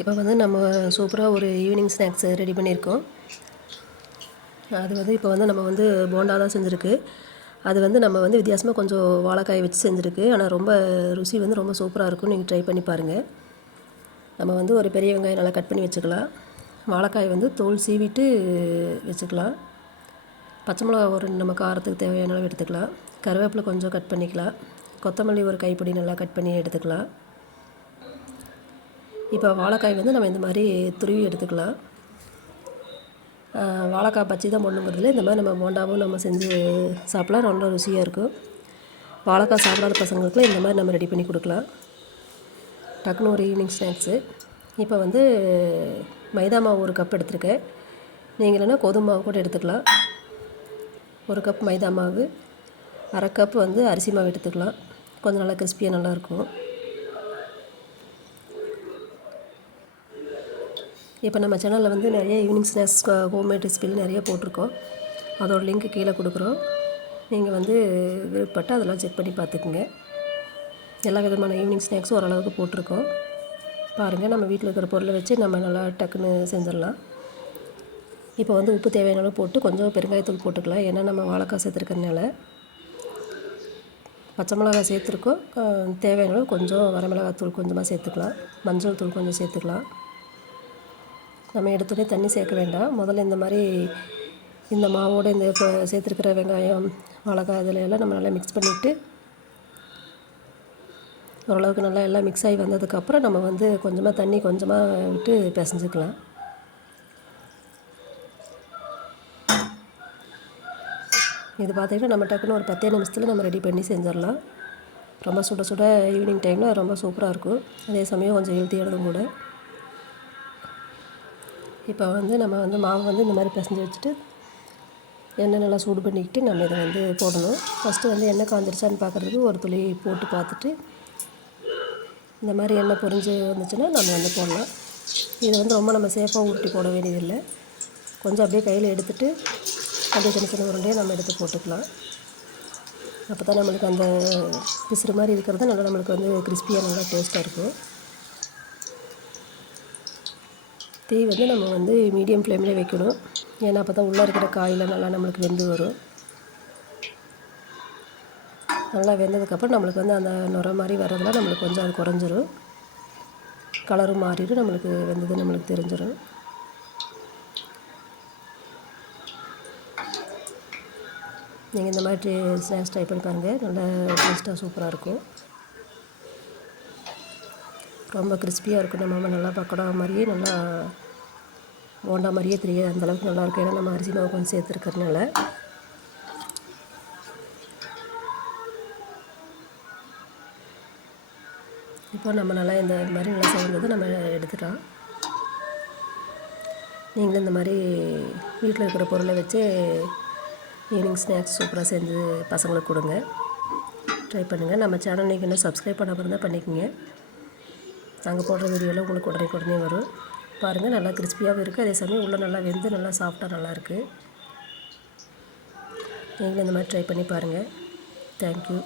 இப்போ வந்து நம்ம சூப்பராக ஒரு ஈவினிங் ஸ்நாக்ஸ் ரெடி பண்ணியிருக்கோம். அது வந்து இப்போ வந்து நம்ம வந்து போண்டா தான் செஞ்சுருக்கு. அது வந்து நம்ம வந்து வித்தியாசமாக கொஞ்சம் வாழைக்காய் வச்சு செஞ்சுருக்கு. ஆனால் ரொம்ப ருசி வந்து ரொம்ப சூப்பராக இருக்கும். நீங்கள் ட்ரை பண்ணி பாருங்கள் நம்ம வந்து ஒரு பெரிய வெங்காயம் நல்லா கட் பண்ணி வச்சுக்கலாம். வாழைக்காய் வந்து தோல் சீவிட்டு வச்சுக்கலாம். பச்சை மிளகா ஒரு நம்ம காரத்துக்கு தேவையான அளவு எடுத்துக்கலாம். கருவேப்பிலை கொஞ்சம் கட் பண்ணிக்கலாம். கொத்தமல்லி ஒரு கைப்பிடி நல்லா கட் பண்ணி எடுத்துக்கலாம். இப்போ வாழைக்காய் வந்து நம்ம இந்த மாதிரி துருவி எடுத்துக்கலாம். வாழைக்காய் பச்சி தான் போடணுங்கிறதுல இந்த மாதிரி நம்ம போண்டாவும் நம்ம செஞ்சு சாப்பிடலாம். ரொம்ப ருசியாக இருக்கும். வாழைக்காய் சாப்பிடாத பசங்களுக்குலாம் இந்த மாதிரி நம்ம ரெடி பண்ணி கொடுக்கலாம். டக்குனு ஒரு ஈவினிங் ஸ்நாக்ஸு இப்போ வந்து மைதா மாவு ஒரு கப் எடுத்திருக்கேன். நீங்கள் இல்லைன்னா கோதுமை மாவு கூட எடுத்துக்கலாம். ஒரு கப் மைதா மாவு. அரை கப் வந்து அரிசி மாவு எடுத்துக்கலாம். கொஞ்சம் நல்லா கிறிஸ்பியாக நல்லாயிருக்கும் இப்போ நம்ம சேனலில் வந்து நிறைய ஈவினிங் ஸ்நாக்ஸ் ஹோம்மேட் ரெசிபியில் நிறைய போட்டிருக்கோம். அதோட லிங்க் கீழே கொடுக்குறோம். நீங்கள் வந்து விருப்பப்பட்டு அதெல்லாம் செக் பண்ணி பார்த்துக்குங்க. எல்லா விதமான ஈவினிங் ஸ்நாக்ஸும் ஓரளவுக்கு போட்டிருக்கோம். பாருங்கள் நம்ம வீட்டில் இருக்கிற பொருளை வச்சு நம்ம நல்லா டக்குன்னு செஞ்சிடலாம். இப்போ வந்து உப்பு தேவையான போட்டு கொஞ்சம் பெருங்காயத்தூள் போட்டுக்கலாம். ஏன்னா நம்ம வாழைக்காய் சேர்த்துருக்கறனால பச்சை மிளகாய் சேர்த்துருக்கோம். அஹ் தேவையான கொஞ்சம் வரமிளகாய் தூள் கொஞ்சமாக சேர்த்துக்கலாம். மஞ்சள் தூள் கொஞ்சம் சேர்த்துக்கலாம். நம்ம எடுத்தோடனே தண்ணி சேர்க்க வேண்டாம். முதல்ல இந்த மாதிரி இந்த மாவோட இந்த இப்போ சேர்த்துருக்கிற வெங்காயம் மிளகாய் இதில் எல்லாம் நம்ம நல்லா மிக்ஸ் பண்ணிவிட்டு ஓரளவுக்கு நல்லா எல்லாம் மிக்ஸ் ஆகி வந்ததுக்கப்புறம் நம்ம வந்து கொஞ்சமாக தண்ணி கொஞ்சமாக விட்டு பிசைஞ்சுக்கலாம். இது பார்த்திங்கன்னா நம்ம டக்குன்னு ஒரு பத்தே நிமிஷத்தில் நம்ம ரெடி பண்ணி செஞ்சிடலாம். ரொம்ப சுட சுட ஈவினிங் டைமில் ரொம்ப சூப்பராக இருக்கும். அதே சமயம் கொஞ்சம் ஹெல்த்தியானதும் கூட. இப்போ வந்து நம்ம வந்து மாவு வந்து இந்த மாதிரி பிசைஞ்சு வச்சுட்டு எண்ணெய் நல்லா சூடு பண்ணிக்கிட்டு நம்ம இதை வந்து போடணும். ஃபஸ்ட்டு வந்து எண்ணெய் காஞ்சிருச்சான்னு பார்க்குறதுக்கு ஒரு துளி போட்டு பார்த்துட்டு இந்த மாதிரி எண்ணெய் பொரிஞ்சு வந்துச்சுன்னா நம்ம வந்து போடலாம். இதை வந்து ரொம்ப நம்ம சேஃபாக ஊட்டி போட வேண்டியதில்லை. கொஞ்சம் அப்படியே கையில் எடுத்துட்டு அப்படியே சின்ன சின்ன உருண்டையை நம்ம எடுத்து போட்டுக்கலாம். அப்போ தான் நம்மளுக்கு அந்த பிசுறு மாதிரி இருக்கிறது நல்லா நம்மளுக்கு வந்து கிறிஸ்பியாக நல்லா டேஸ்ட்டாக இருக்கும். தீ வந்து நம்ம வந்து மீடியம் ஃப்ளேமில் வைக்கணும். ஏன்னா அப்போ தான் உள்ளே இருக்கிற காயில் நல்லா நம்மளுக்கு வெந்து வரும். நல்லா வெந்ததுக்கப்புறம் நம்மளுக்கு வந்து அந்த நுர மாதிரி வர்றதெல்லாம் நம்மளுக்கு கொஞ்சம் அது குறைஞ்சிரும். கலரும் மாறிடும் நம்மளுக்கு வெந்தது நம்மளுக்கு தெரிஞ்சிடும் நீங்கள் இந்த மாதிரி ஸ்நாக்ஸ் ட்ரை பண்ணி பாருங்கள் நல்லா டேஸ்ட்டாக சூப்பராக இருக்கும். ரொம்ப கிறிஸ்பியாக இருக்கும். நம்ம நல்லா பக்கோடா மாதிரியே நல்லா போண்டா மாதிரியே தெரியாது. அந்தளவுக்கு நல்லாயிருக்கும் ஏன்னா நம்ம அரிசி மாவு கொஞ்சம் சேர்த்துருக்கறனால இப்போ நம்ம நல்லா இந்த மாதிரி நல்லா சேர்ந்தது நம்ம எடுத்துக்கலாம். நீங்களும் இந்த மாதிரி வீட்டில் இருக்கிற பொருளை வச்சு ஈவினிங் ஸ்நாக்ஸ் சூப்பராக செஞ்சு பசங்களுக்கு கொடுங்க. ட்ரை பண்ணுங்கள் நம்ம சேனல் நீங்கள் இன்னும் சப்ஸ்கிரைப் பண்ணாமல் இருந்தால் பண்ணிக்கோங்க. நாங்கள் போடுற வீடியோலாம் உங்களுக்கு உடனே உடனே வரும். பாருங்கள் நல்லா கிறிஸ்பியாகவும் இருக்குது. அதே சமயம் உள்ளே நல்லா வெந்து நல்லா சாஃப்டாக நல்லாயிருக்கு நீங்களும் இந்த மாதிரி ட்ரை பண்ணி பாருங்கள். தேங்க்யூ